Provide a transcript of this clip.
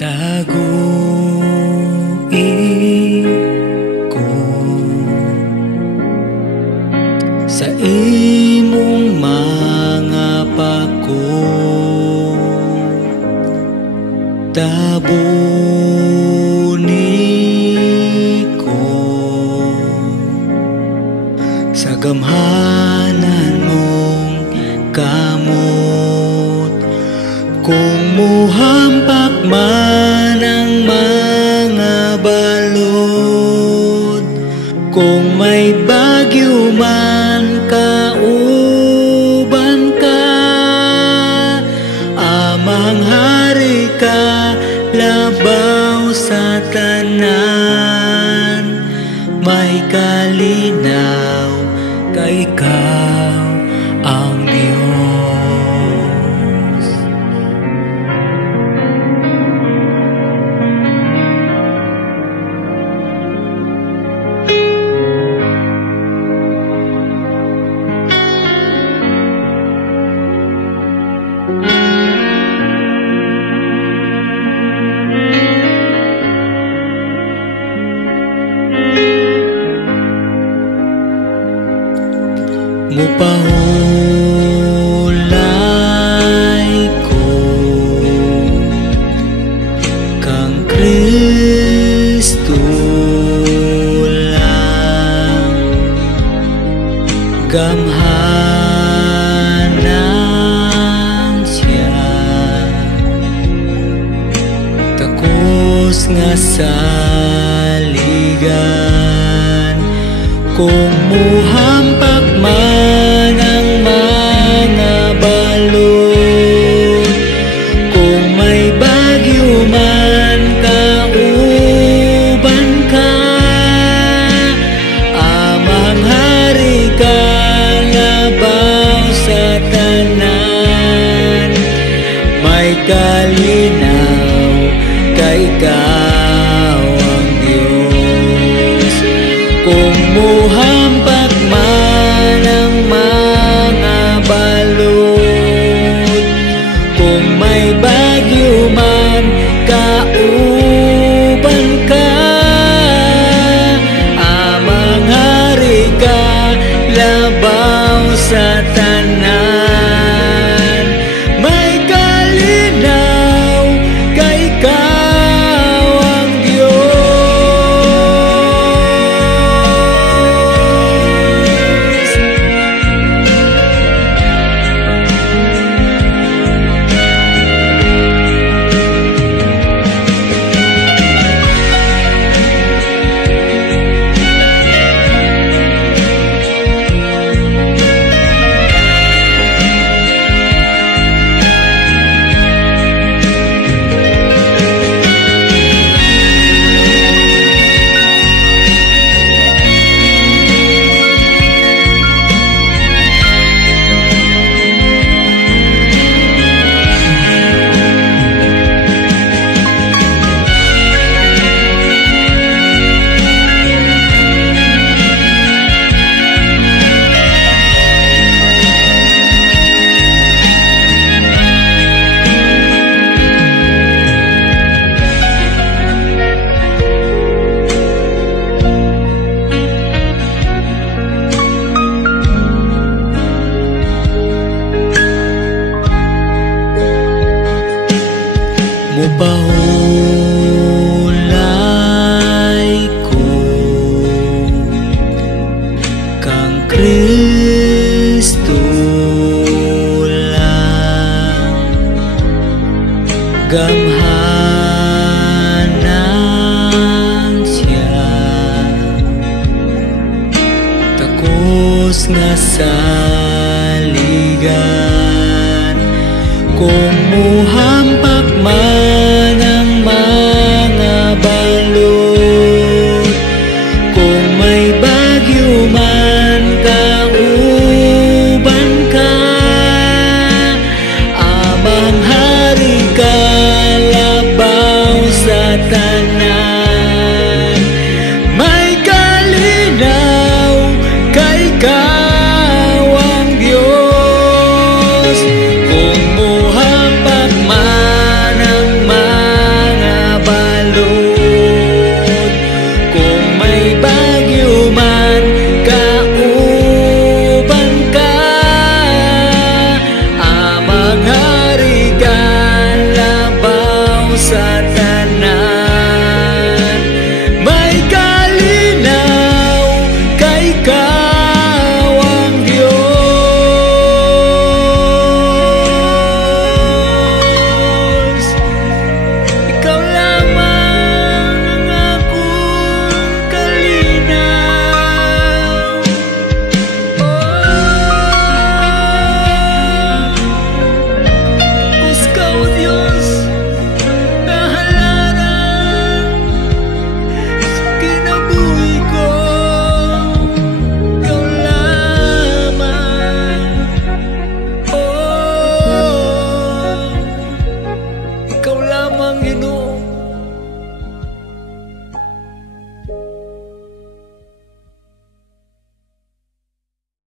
Taguig ko sa imong mga pako, tabuni ko sa gamhanan mong kamot. Kung muhampak man ang mga balod, kung may bagyo man kauban ka, amang hari ka labaw sa tanan. May kalinaw kay ikaw ang Diyos. Mupahulay ko kang Kristo lang, gamhanan siya, takos nga saligan. Kung muhampak man ang mga balod, kung may bagyo man kauban ka, amang hari ka labaw sa tanan. May kalinaw kay ikaw ang Diyos. Kung muhampak man ang mga balod, kung may bagyo man kauban ka, amang hari ka labaw sa tanan. May kalinaw kay ikaw ang Diyos. Mupahulay ko kang Kristo lang, gamhanan siya, takos nga saligan. Kung muhampak man ang mga balod, kung may bagyo man kauban ka, amang hari ka labaw sa tanan. May kalinaw kay ikaw ang Diyos. Kung muhampak man ang mga saat